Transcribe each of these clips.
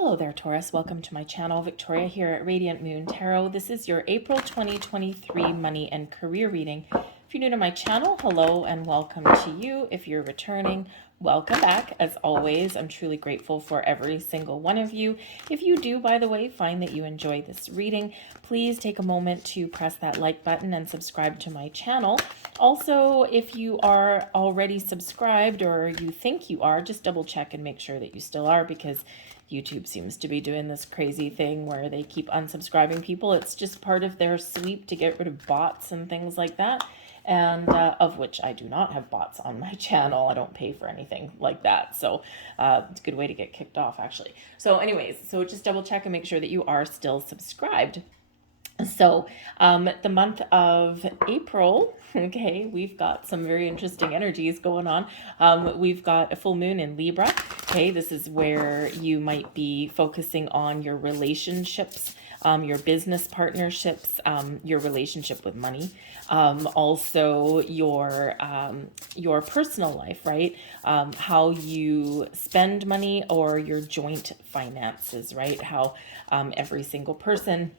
Hello there, Taurus. Welcome to my channel. Victoria here at Radiant Moon Tarot. This is your April 2023 money and career reading. If you're new to my channel, hello and welcome to you. If you're returning, welcome back. As always, I'm truly grateful for every single one of you. If you do, by the way, find that you enjoy this reading, please take a moment to press that like button and subscribe to my channel. Also, if you are already subscribed or you think you are, just double check and make sure that you still are, because YouTube seems to be doing this crazy thing where they keep unsubscribing people. It's just part of their sweep to get rid of bots and things like that. And of which I do not have bots on my channel. I don't pay for anything like that. So it's a good way to get kicked off, actually. So anyways, so just double check and make sure that you are still subscribed. So the month of April, okay, we've got some very interesting energies going on. We've got a full moon in Libra. Okay, this is where you might be focusing on your relationships, your business partnerships, your relationship with money, also your personal life, right? How you spend money or your joint finances, right? How every single person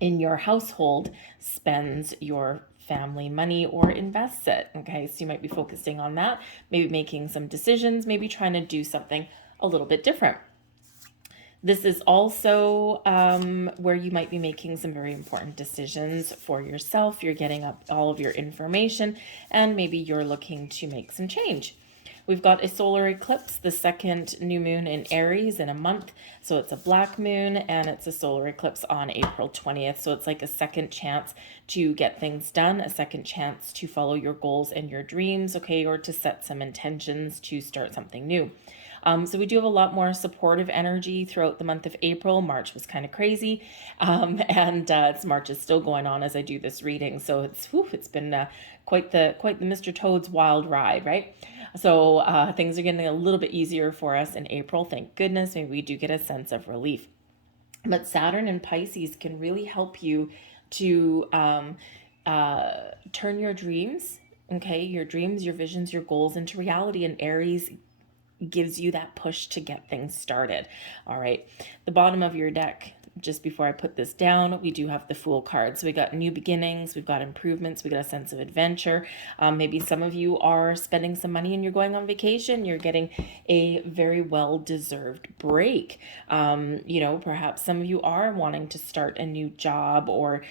in your household spends your family money or invests it. Okay, so you might be focusing on that, maybe making some decisions, maybe trying to do something a little bit different. This is also where you might be making some very important decisions for yourself. You're getting up all of your information and maybe you're looking to make some change. We've got a solar eclipse, the second new moon in Aries in a month. So it's a black moon and it's a solar eclipse on April 20th. So it's like a second chance to get things done, a second chance to follow your goals and your dreams, okay, or to set some intentions to start something new. So we do have a lot more supportive energy throughout the month of April. March was kind of crazy, and March is still going on as I do this reading. So it's been quite the Mr. Toad's wild ride, right? So things are getting a little bit easier for us in April. Thank goodness. Maybe we do get a sense of relief. But Saturn and Pisces can really help you to turn your dreams, okay, your dreams, your visions, your goals into reality. And Aries gives you that push to get things started. All right, the bottom of your deck, just before I put this down, we do have the Fool card. So we got new beginnings, we've got improvements, we got a sense of adventure. Maybe some of you are spending some money and you're going on vacation. You're getting a very well-deserved break. Perhaps some of you are wanting to start a new job or,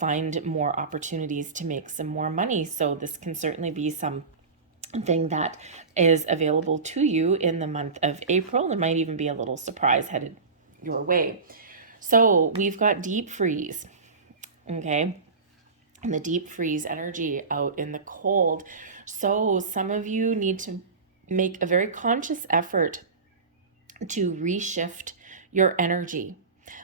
find more opportunities to make some more money. So this can certainly be something that is available to you in the month of April. There might even be a little surprise headed your way. So we've got deep freeze, okay? And the deep freeze energy out in the cold. So some of you need to make a very conscious effort to reshift your energy.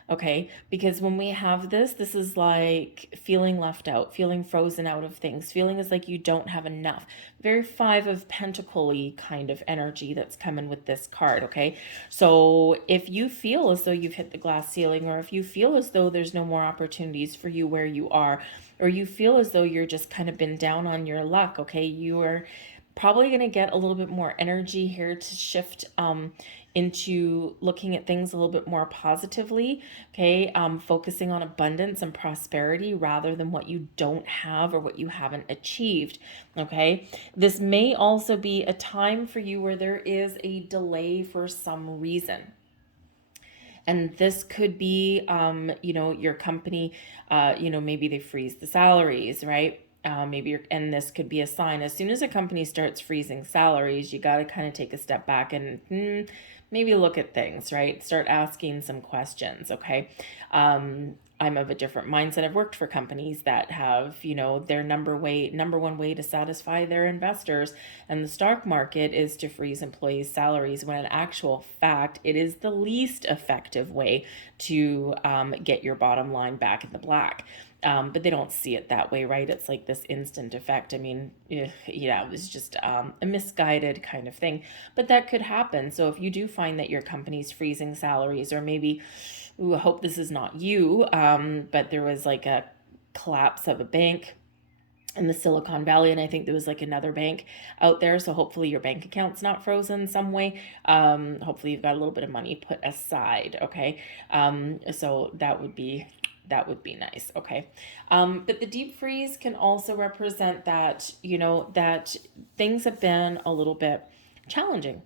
Okay, because when we have this is like feeling left out, feeling frozen out of things, feeling as like you don't have enough. Very Five of Pentacle-y kind of energy that's coming with this card, okay? So if you feel as though you've hit the glass ceiling, or if you feel as though there's no more opportunities for you where you are, or you feel as though you're just kind of been down on your luck, okay, you are probably going to get a little bit more energy here to shift into looking at things a little bit more positively, okay? Focusing on abundance and prosperity rather than what you don't have or what you haven't achieved, okay? This may also be a time for you where there is a delay for some reason. And this could be, your company, maybe they freeze the salaries, right? And this could be a sign. As soon as a company starts freezing salaries, you got to kind of take a step back and maybe look at things, right? Start asking some questions, okay? I'm of a different mindset. I've worked for companies that have, their number one way to satisfy their investors and the stock market is to freeze employees' salaries, when in actual fact, it is the least effective way to get your bottom line back in the black. But they don't see it that way, right? It's like this instant effect. I mean, it was just a misguided kind of thing, but that could happen. So if you do find that your company's freezing salaries, or maybe, I hope this is not you, but there was like a collapse of a bank in the Silicon Valley, and I think there was like another bank out there. So hopefully your bank account's not frozen some way. Hopefully you've got a little bit of money put aside. Okay, so that would be nice. Okay, but the deep freeze can also represent that, you know, that things have been a little bit challenging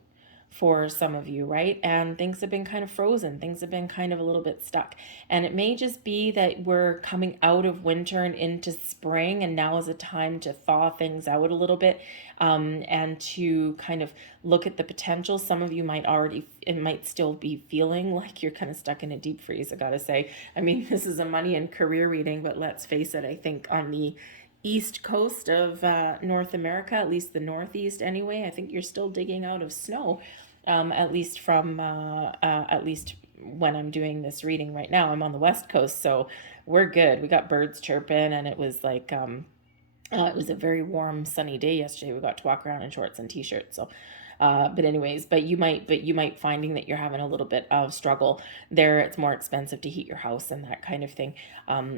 for some of you, right? And things have been kind of frozen. Things have been kind of a little bit stuck. And it may just be that we're coming out of winter and into spring, and now is a time to thaw things out a little bit, and to kind of look at the potential. Some of you might already, it might still be feeling like you're kind of stuck in a deep freeze, I gotta say. I mean, this is a money and career reading, but let's face it, I think on the east coast of North America, at least the Northeast anyway, I think you're still digging out of snow, at least at least when I'm doing this reading right now. I'm on the West Coast, so we're good. We got birds chirping, and it was like, it was a very warm, sunny day yesterday. We got to walk around in shorts and t-shirts. So, but anyways, but you might finding that you're having a little bit of struggle there. It's more expensive to heat your house and that kind of thing,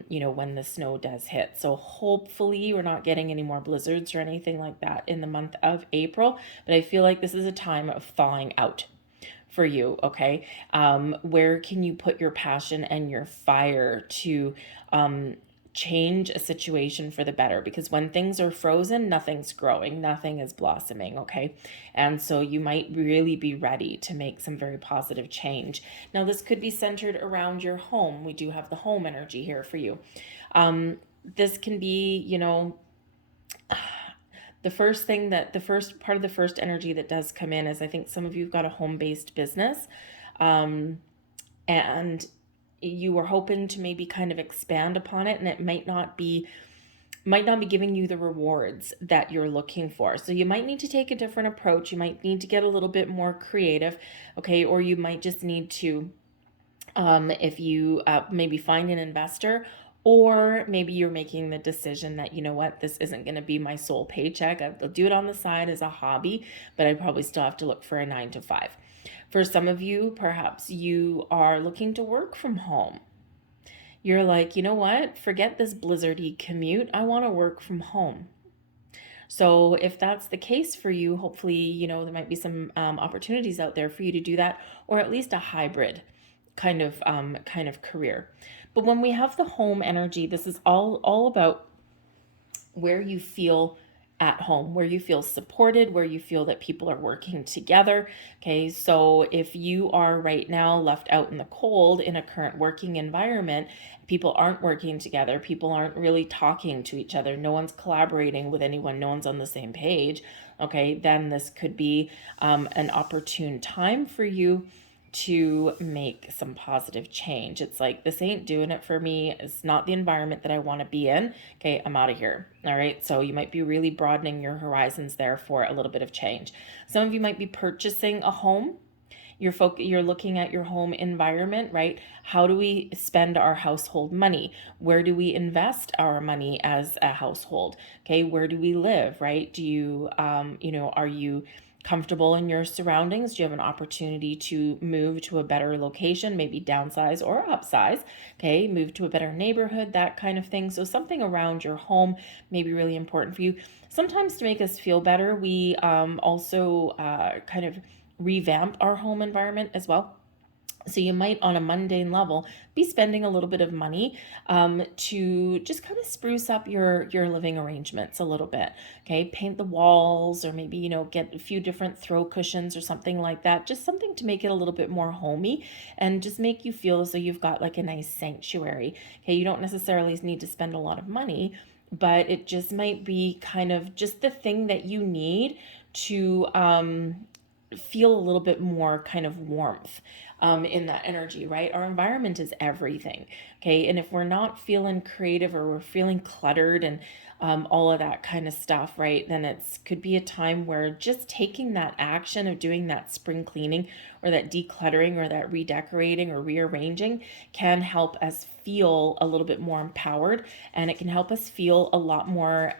you know, when the snow does hit. So hopefully we're not getting any more blizzards or anything like that in the month of April. But I feel like this is a time of thawing out for you. Okay, where can you put your passion and your fire to change a situation for the better? Because when things are frozen, nothing's growing, nothing is blossoming. Okay, and so you might really be ready to make some very positive change. Now this could be centered around your home. We do have the home energy here for you. This can be, you know, the first thing that the first part of the first energy that does come in is, I think some of you've got a home-based business, and you were hoping to maybe kind of expand upon it, and it might not be giving you the rewards that you're looking for. So you might need to take a different approach. You might need to get a little bit more creative. Okay, or you might just need to, if you maybe find an investor, or maybe you're making the decision that, you know what, this isn't going to be my sole paycheck. I'll do it on the side as a hobby, but I probably still have to look for a 9 to 5. For some of you, perhaps you are looking to work from home. You're like, you know what, forget this blizzardy commute. I want to work from home. So if that's the case for you, hopefully, you know, there might be some opportunities out there for you to do that, or at least a hybrid kind of career. But when we have the home energy, this is all about where you feel at home, where you feel supported, where you feel that people are working together. Okay, so if you are right now left out in the cold in a current working environment, people aren't working together, people aren't really talking to each other, no one's collaborating with anyone, no one's on the same page, okay, then this could be an opportune time for you to make some positive change. It's like, this ain't doing it for me. It's not the environment that I want to be in. Okay, I'm out of here. All right. So you might be really broadening your horizons there for a little bit of change. Some of you might be purchasing a home. You're looking at your home environment, right? How do we spend our household money? Where do we invest our money as a household? Okay, where do we live, right? Do you, you know, are you comfortable in your surroundings? Do you have an opportunity to move to a better location, maybe downsize or upsize? Okay, move to a better neighborhood, that kind of thing. So something around your home may be really important for you. Sometimes to make us feel better, we also kind of revamp our home environment as well. So you might, on a mundane level, be spending a little bit of money to just kind of spruce up your living arrangements a little bit. Okay, paint the walls, or maybe, you know, get a few different throw cushions or something like that. Just something to make it a little bit more homey and just make you feel as though you've got like a nice sanctuary. Okay, you don't necessarily need to spend a lot of money, but it just might be kind of just the thing that you need to feel a little bit more kind of warmth in that energy, right? Our environment is everything. Okay, and if we're not feeling creative, or we're feeling cluttered and all of that kind of stuff, right, then it's could be a time where just taking that action of doing that spring cleaning, or that decluttering, or that redecorating or rearranging can help us feel a little bit more empowered, and it can help us feel a lot more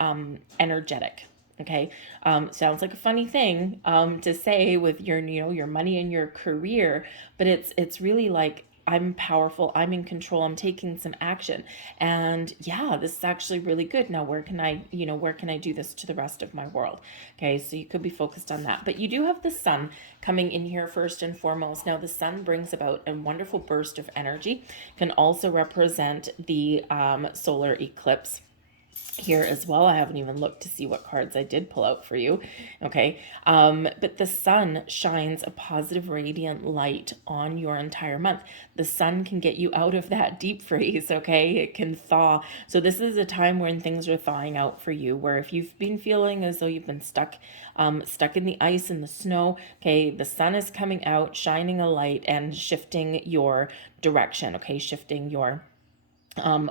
energetic. Okay, sounds like a funny thing to say with your, you know, your money and your career, but it's really like I'm powerful, I'm in control, I'm taking some action. And yeah, this is actually really good. Now, where can I, where can I do this to the rest of my world? Okay, so you could be focused on that. But you do have the sun coming in here first and foremost. Now, the sun brings about a wonderful burst of energy, can also represent the solar eclipse here as well. I haven't even looked to see what cards I did pull out for you. Okay. But the sun shines a positive radiant light on your entire month. The sun can get you out of that deep freeze. Okay. It can thaw. So this is a time when things are thawing out for you, where if you've been feeling as though you've been stuck in the ice and the snow, okay, the sun is coming out, shining a light and shifting your direction. Okay. Shifting your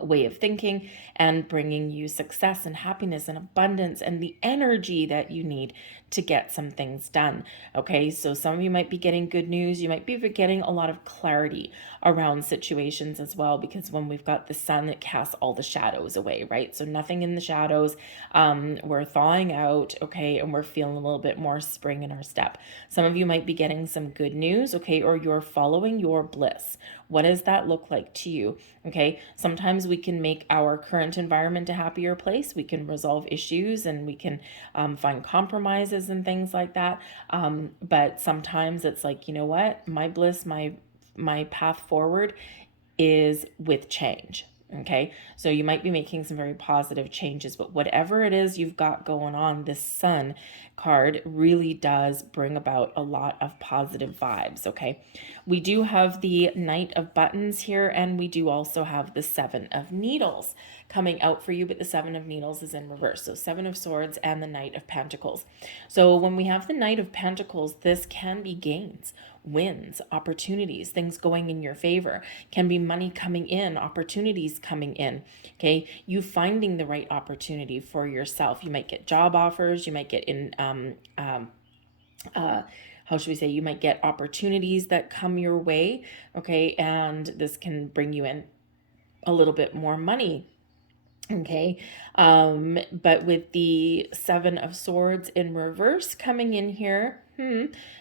way of thinking and bringing you success and happiness and abundance and the energy that you need to get some things done. Okay, so some of you might be getting good news. You might be getting a lot of clarity around situations as well, because when we've got the sun, it casts all the shadows away, right? So nothing in the shadows. We're thawing out, okay, and we're feeling a little bit more spring in our step. Some of you might be getting some good news, okay, or you're following your bliss. What does that look like to you? Okay, sometimes we can make our current environment a happier place. We can resolve issues and we can find compromises and things like that. But sometimes it's like, you know what? My bliss, my path forward is with change. Okay, so you might be making some very positive changes, but whatever it is you've got going on, this sun card really does bring about a lot of positive vibes. Okay, we do have the Knight of Buttons here, and we do also have the Seven of Needles coming out for you, but the Seven of Needles is in reverse. So Seven of Swords and the Knight of Pentacles. So when we have the Knight of Pentacles, this can be gains, wins, opportunities, things going in your favor. Can be money coming in, opportunities coming in. Okay, you finding the right opportunity for yourself. You might get job offers. You might get in how should we say, you might get opportunities that come your way. Okay, and this can bring you in a little bit more money. Okay, but with the Seven of Swords in reverse coming in here,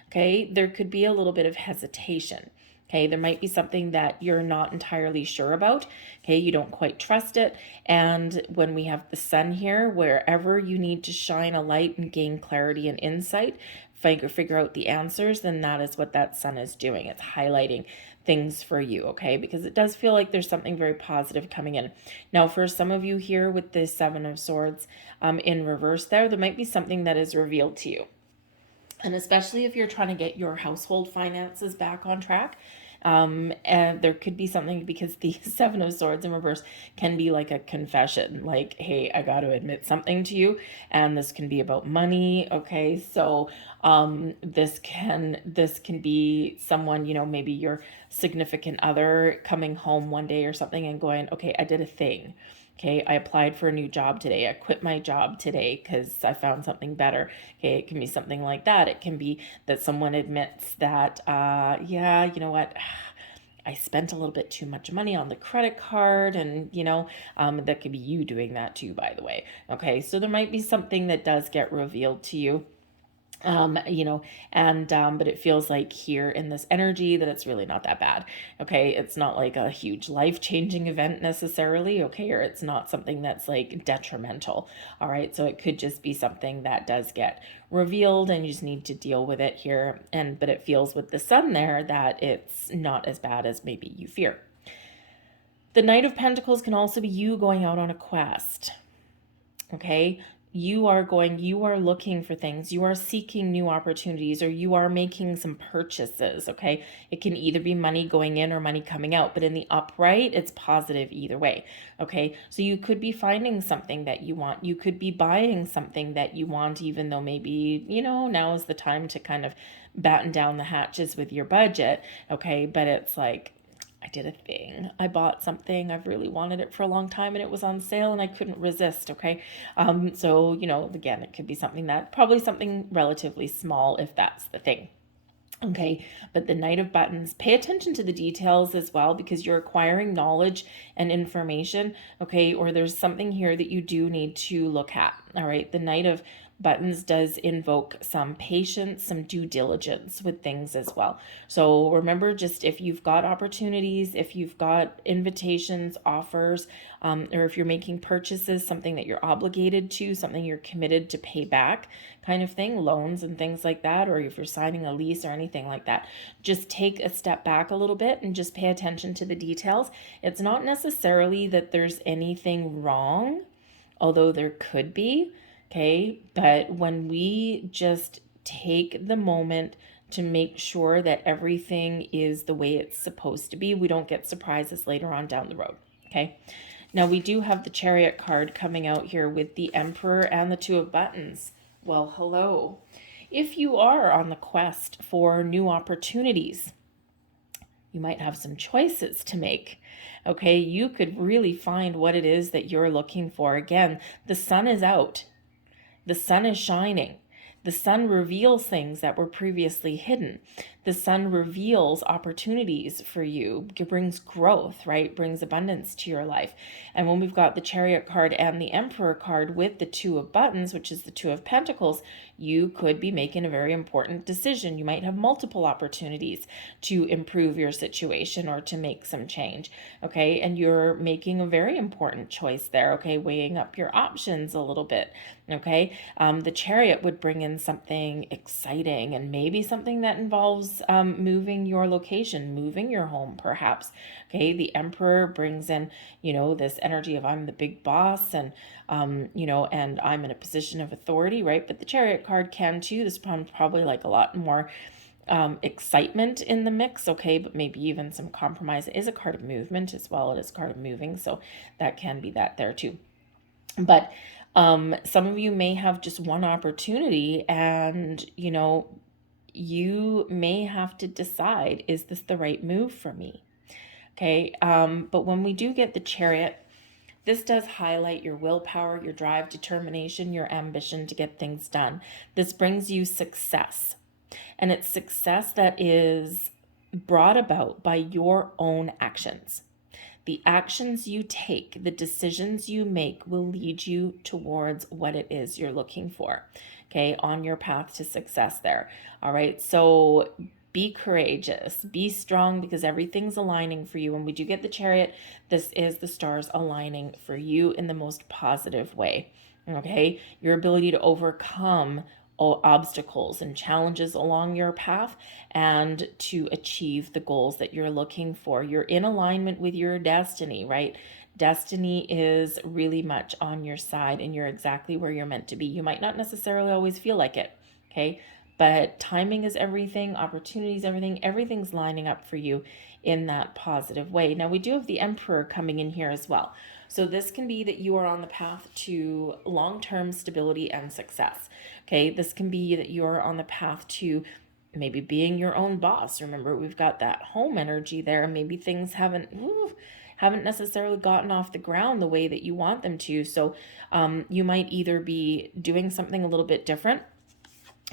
okay, there could be a little bit of hesitation. Okay, there might be something that you're not entirely sure about. Okay, you don't quite trust it. And when we have the sun here, wherever you need to shine a light and gain clarity and insight, figure out the answers, then that is what that sun is doing. It's highlighting things for you, okay? Because it does feel like there's something very positive coming in. Now, for some of you here with the Seven of Swords in reverse there might be something that is revealed to you. And especially if you're trying to get your household finances back on track, and there could be something, because the Seven of Swords in reverse can be like a confession, like, hey, I got to admit something to you, and this can be about money. Okay, so this can be someone, maybe your significant other coming home one day or something and going, okay, I did a thing. Okay, I applied for a new job today. I quit my job today because I found something better. Okay, it can be something like that. It can be that someone admits that, yeah, you know what? I spent a little bit too much money on the credit card, and that could be you doing that too, by the way. Okay, so there might be something that does get revealed to you. But it feels like here in this energy that it's really not that bad. Okay, it's not like a huge life-changing event necessarily, okay, or it's not something that's like detrimental. All right, so it could just be something that does get revealed and you just need to deal with it here. But it feels with the sun there that it's not as bad as maybe you fear. The Knight of Pentacles can also be you going out on a quest. Okay, you are looking for things, you are seeking new opportunities, or you are making some purchases. Okay, it can either be money going in or money coming out, but in the upright, it's positive either way. Okay, so you could be finding something that you want, you could be buying something that you want, even though maybe, now is the time to kind of batten down the hatches with your budget. Okay, but it's like, I did a thing. I bought something. I've really wanted it for a long time and it was on sale and I couldn't resist. Okay. So, again, it could be probably something relatively small if that's the thing. Okay, but the Knight of Buttons, pay attention to the details as well, because you're acquiring knowledge and information, okay, or there's something here that you do need to look at. All right, the Knight of Buttons does invoke some patience, some due diligence with things as well. So remember, just if you've got opportunities, if you've got invitations, offers, or if you're making purchases, something that you're obligated to, something you're committed to pay back kind of thing, loans and things like that, or if you're signing a lease or anything like that, just take a step back a little bit and just pay attention to the details. It's not necessarily that there's anything wrong, although there could be, okay? But when we just take the moment to make sure that everything is the way it's supposed to be, we don't get surprises later on down the road, okay? Now we do have the Chariot card coming out here with the Emperor and the Two of Buttons. Well, hello. If you are on the quest for new opportunities, you might have some choices to make. Okay, you could really find what it is that you're looking for. Again, the sun is out. The sun is shining. The sun reveals things that were previously hidden. The sun reveals opportunities for you. It brings growth, right? Brings abundance to your life. And when we've got the Chariot card and the Emperor card with the Two of Buttons, which is the Two of Pentacles, you could be making a very important decision. You might have multiple opportunities to improve your situation or to make some change, okay? And you're making a very important choice there, okay? Weighing up your options a little bit, okay? The Chariot would bring in something exciting and maybe something that involves moving your location, moving your home perhaps, okay? The Emperor brings in, this energy of I'm the big boss and, and I'm in a position of authority, right? But the Chariot card can too. This probably like a lot more excitement in the mix, okay, but maybe even some compromise. It is a card of movement as well. It is a card of moving, so that can be that there too. But some of you may have just one opportunity and, you may have to decide, is this the right move for me? Okay, but when we do get the Chariot, this does highlight your willpower, your drive, determination, your ambition to get things done. This brings you success. And it's success that is brought about by your own actions. The actions you take, the decisions you make will lead you towards what it is you're looking for, okay, on your path to success there. All right, so be courageous, be strong, because everything's aligning for you. When we do get the Chariot, this is the stars aligning for you in the most positive way, okay? Your ability to overcome obstacles and challenges along your path and to achieve the goals that you're looking for. You're in alignment with your destiny, right? Destiny is really much on your side and you're exactly where you're meant to be. You might not necessarily always feel like it, okay? But timing is everything, opportunities, everything's lining up for you in that positive way. Now we do have the Emperor coming in here as well. So this can be that you are on the path to long-term stability and success. Okay, this can be that you're on the path to maybe being your own boss. Remember, we've got that home energy there. Maybe things haven't necessarily gotten off the ground the way that you want them to. So you might either be doing something a little bit different,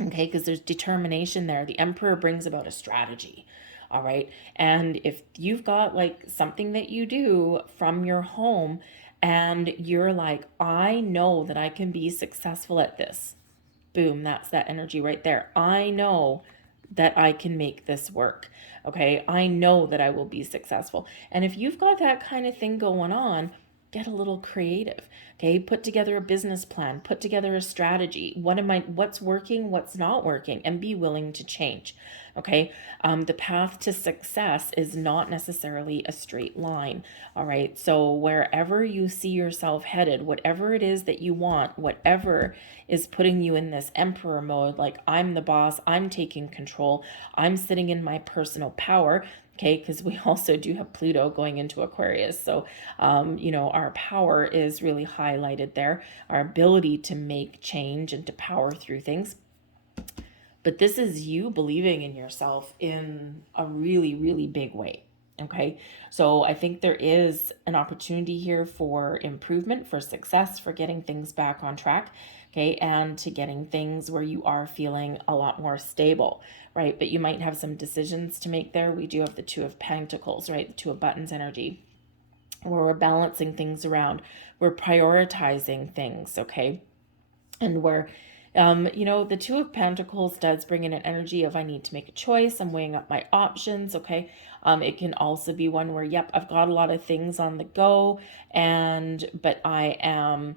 okay, because there's determination there. The Emperor brings about a strategy. All right. And if you've got like something that you do from your home and you're like, I know that I can be successful at this. Boom, that's that energy right there. I know that I can make this work. Okay. I know that I will be successful. And if you've got that kind of thing going on, get a little creative. Okay, put together a business plan, put together a strategy. What's working, what's not working, and be willing to change. Okay, the path to success is not necessarily a straight line. All right, so wherever you see yourself headed, whatever it is that you want, whatever is putting you in this Emperor mode, like I'm the boss, I'm taking control, I'm sitting in my personal power. Okay, because we also do have Pluto going into Aquarius. So, our power is really highlighted there, our ability to make change and to power through things. But this is you believing in yourself in a really, really big way. Okay, so I think there is an opportunity here for improvement, for success, for getting things back on track, okay, and to getting things where you are feeling a lot more stable, right? But you might have some decisions to make there. We do have the Two of Pentacles, right? The Two of Buttons energy, where we're balancing things around, we're prioritizing things, okay? And where the Two of Pentacles does bring in an energy of I need to make a choice. I'm weighing up my options. Okay. It can also be one where, yep, I've got a lot of things on the go, but I am,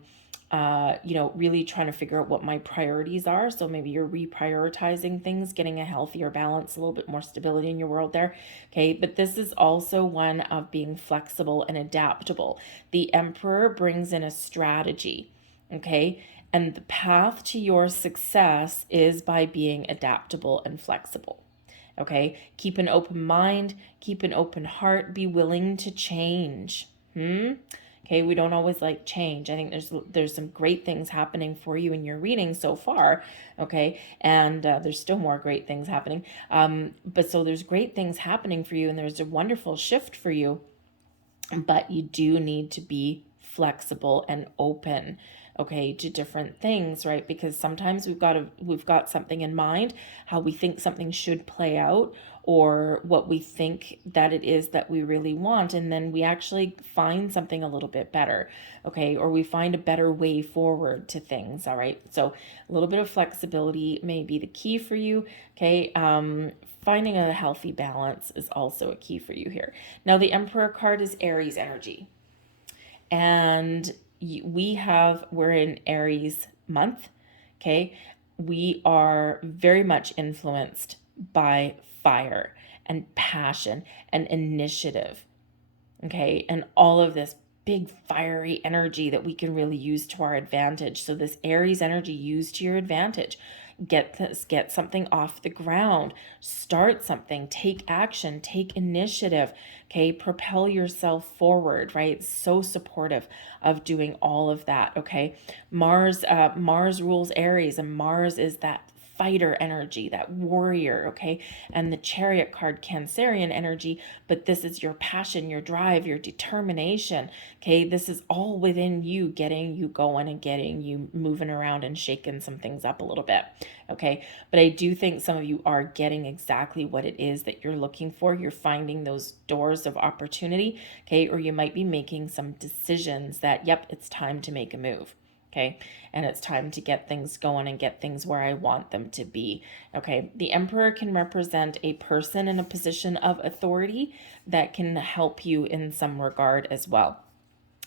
really trying to figure out what my priorities are. So maybe you're reprioritizing things, getting a healthier balance, a little bit more stability in your world there. Okay. But this is also one of being flexible and adaptable. The Emperor brings in a strategy. Okay. And the path to your success is by being adaptable and flexible. Okay. Keep an open mind, keep an open heart, be willing to change. Okay, we don't always like change. I think there's some great things happening for you in your reading so far. Okay, and there's still more great things happening. But so there's great things happening for you, and there's a wonderful shift for you. But you do need to be flexible and open, okay, to different things, right? Because sometimes we've got something in mind, how we think something should play out, or what we think that it is that we really want, and then we actually find something a little bit better, okay, or we find a better way forward to things. All right, so a little bit of flexibility may be the key for you. Okay, finding a healthy balance is also a key for you here. Now, the Emperor card is Aries energy. And we're in Aries month. Okay. We are very much influenced by fire and passion and initiative. Okay. And all of this big fiery energy that we can really use to our advantage. So this Aries energy used to your advantage. Get something off the ground, start something, take action, take initiative. Okay, propel yourself forward, right? So supportive of doing all of that. Okay, Mars rules Aries, and Mars is that fighter energy, that warrior, okay? And the Chariot card, Cancerian energy, but this is your passion, your drive, your determination, okay? This is all within you, getting you going and getting you moving around and shaking some things up a little bit, okay? But I do think some of you are getting exactly what it is that you're looking for. You're finding those doors of opportunity, okay? Or you might be making some decisions that, yep, it's time to make a move. Okay, and it's time to get things going and get things where I want them to be. Okay, the Emperor can represent a person in a position of authority that can help you in some regard as well.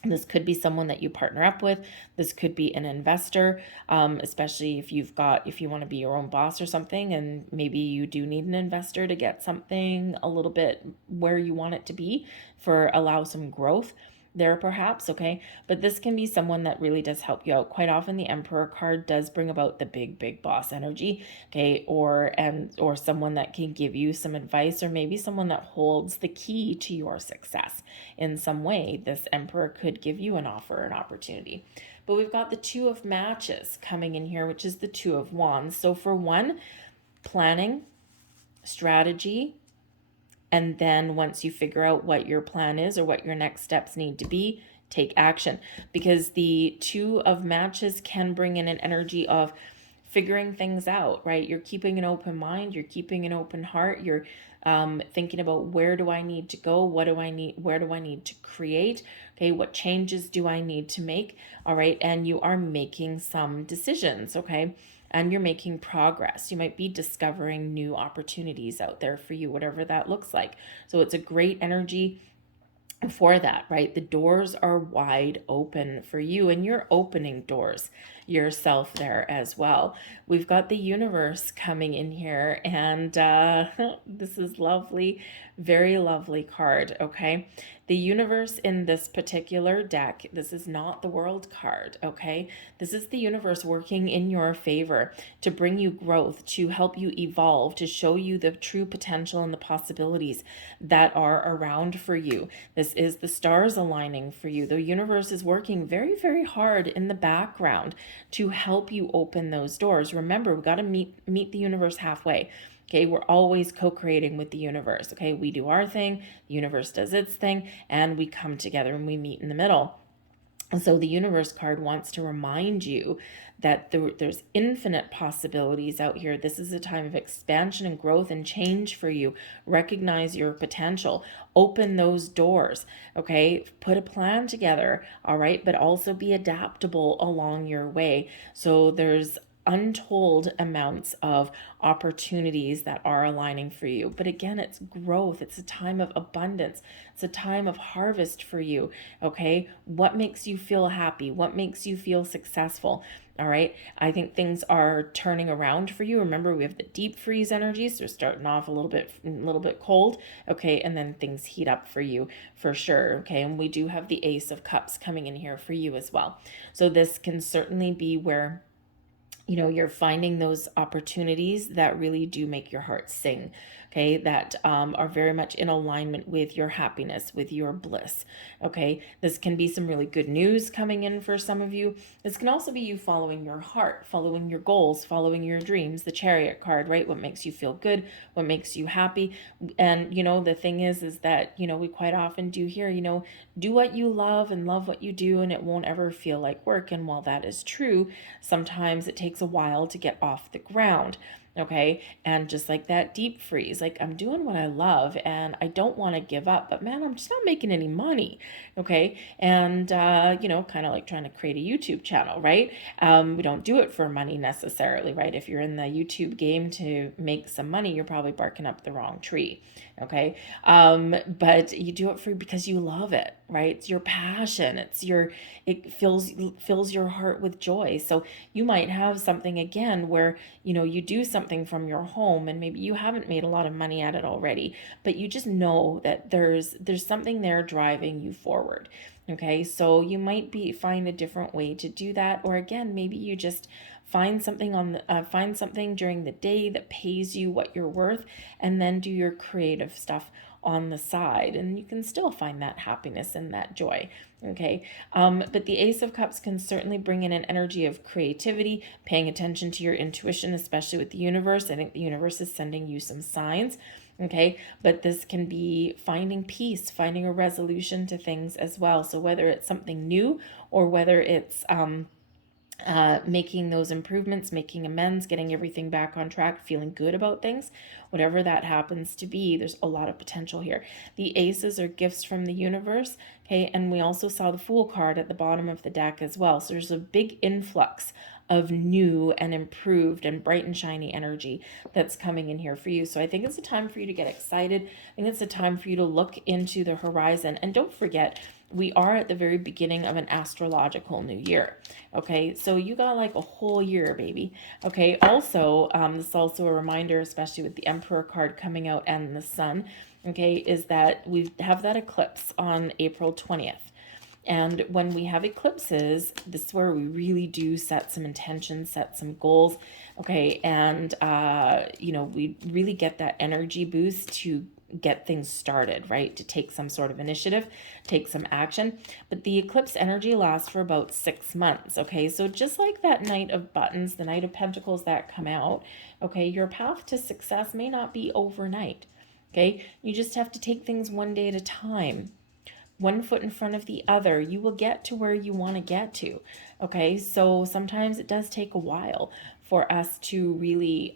This could be someone that you partner up with. This could be an investor, especially if you want to be your own boss or something, and maybe you do need an investor to get something a little bit where you want it to be allow some growth there perhaps, okay? But this can be someone that really does help you out. Quite often the Emperor card does bring about the big boss energy, okay? Or someone that can give you some advice, or maybe someone that holds the key to your success in some way. This Emperor could give you an offer, an opportunity. But we've got the Two of Matches coming in here, which is the Two of Wands. So for one, planning, strategy, and then once you figure out what your plan is or what your next steps need to be, take action. Because the Two of Matches can bring in an energy of figuring things out, right? You're keeping an open mind, you're keeping an open heart, you're thinking about where do I need to go, where do I need to create, okay, what changes do I need to make, all right? And you are making some decisions, okay? And you're making progress. You might be discovering new opportunities out there for you, whatever that looks like. So it's a great energy for that, right? The doors are wide open for you, and you're opening doors yourself there as well. We've got the Universe coming in here, and this is lovely, very lovely card, okay? The Universe in this particular deck, this is not the World card, okay? This is the Universe working in your favor to bring you growth, to help you evolve, to show you the true potential and the possibilities that are around for you. This is the stars aligning for you. The Universe is working very, very hard in the background to help you open those doors. Remember, we've got to meet the Universe halfway. Okay, we're always co-creating with the Universe. Okay, we do our thing, the Universe does its thing, and we come together and we meet in the middle. And so the Universe card wants to remind you that there's infinite possibilities out here. This is a time of expansion and growth and change for you. Recognize your potential. Open those doors, okay? Put a plan together, all right? But also be adaptable along your way. So there's untold amounts of opportunities that are aligning for you. But again, it's growth. It's a time of abundance. It's a time of harvest for you. Okay. What makes you feel happy? What makes you feel successful? All right. I think things are turning around for you. Remember, we have the deep freeze energy. So we're starting off a little bit cold. Okay. And then things heat up for you for sure. Okay. And we do have the Ace of Cups coming in here for you as well. So this can certainly be where you're finding those opportunities that really do make your heart sing, okay, that are very much in alignment with your happiness, with your bliss, okay? This can be some really good news coming in for some of you. This can also be you following your heart, following your goals, following your dreams, the Chariot card, right? What makes you feel good, what makes you happy. And, the thing is that, we quite often do hear, do what you love and love what you do, and it won't ever feel like work. And while that is true, sometimes it takes a while to get off the ground. Okay. And just like that deep freeze, like I'm doing what I love and I don't want to give up, but man, I'm just not making any money. Okay. And, kind of like trying to create a YouTube channel, right? We don't do it for money necessarily, right? If you're in the YouTube game to make some money, you're probably barking up the wrong tree. Okay. But you do it because you love it, right? It's your passion. It fills your heart with joy. So you might have something again where, you do something from your home and maybe you haven't made a lot of money at it already, but you just know that there's something there driving you forward. Okay. So you might find a different way to do that. Or again, maybe you just find something during the day that pays you what you're worth, and then do your creative stuff on the side, and you can still find that happiness and that joy. Okay. But the Ace of Cups can certainly bring in an energy of creativity, paying attention to your intuition, especially with the universe. I think the universe is sending you some signs. Okay. But this can be finding peace, finding a resolution to things as well. So whether it's something new or whether it's, making those improvements, making amends, getting everything back on track, feeling good about things, whatever that happens to be, there's a lot of potential here. The aces are gifts from the universe, okay, and we also saw the Fool card at the bottom of the deck as well. So there's a big influx of new and improved and bright and shiny energy that's coming in here for you. So I think it's a time for you to get excited. I think it's a time for you to look into the horizon. And don't forget, we are at the very beginning of an astrological new year. Okay, so you got like a whole year, baby. Okay, also, this is also a reminder, especially with the Emperor card coming out and the Sun, okay, is that we have that eclipse on April 20th. And when we have eclipses, this is where we really do set some intentions, set some goals, okay, and, we really get that energy boost to get things started, right? To take some sort of initiative, take some action. But the eclipse energy lasts for about 6 months, okay? So just like that Knight of Buttons, the Knight of Pentacles that come out, okay, your path to success may not be overnight, okay? You just have to take things one day at a time, one foot in front of the other. You will get to where you want to get to. Okay. So sometimes it does take a while for us to really,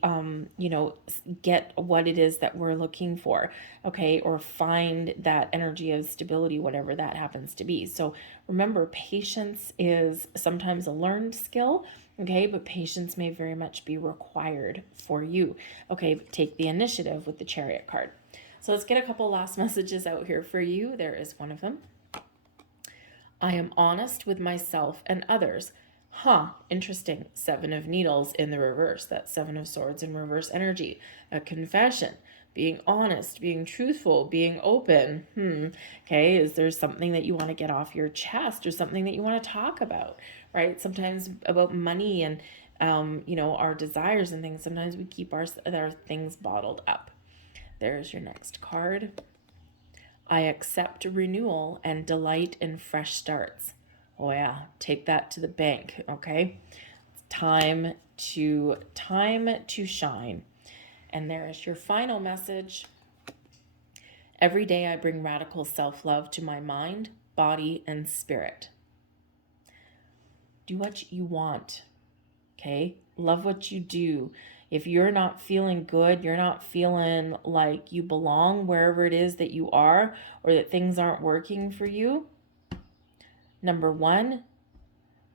get what it is that we're looking for. Okay. Or find that energy of stability, whatever that happens to be. So remember, patience is sometimes a learned skill. Okay. But patience may very much be required for you. Okay. Take the initiative with the Chariot card. So let's get a couple last messages out here for you. There is one of them. I am honest with myself and others. Interesting. 7 of Needles in the reverse. That's 7 of Swords in reverse energy. A confession. Being honest, being truthful, being open. Okay, is there something that you want to get off your chest or something that you want to talk about, right? Sometimes about money and, our desires and things. Sometimes we keep our things bottled up. There's your next card. I accept renewal and delight in fresh starts. Oh yeah, take that to the bank, okay? It's time to shine. And there's your final message. Every day I bring radical self-love to my mind, body, and spirit. Do what you want. okay? Love what you do. If you're not feeling good, you're not feeling like you belong wherever it is that you are, or that things aren't working for you, number one,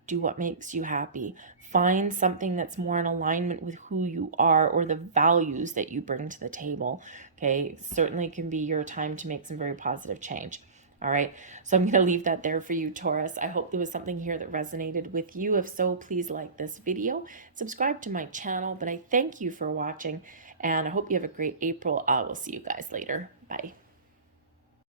do what makes you happy. Find something that's more in alignment with who you are or the values that you bring to the table. Okay, certainly can be your time to make some very positive change. All right, so I'm going to leave that there for you, Taurus. I hope there was something here that resonated with you. If so, please like this video, subscribe to my channel. But I thank you for watching, and I hope you have a great April. I will see you guys later. Bye.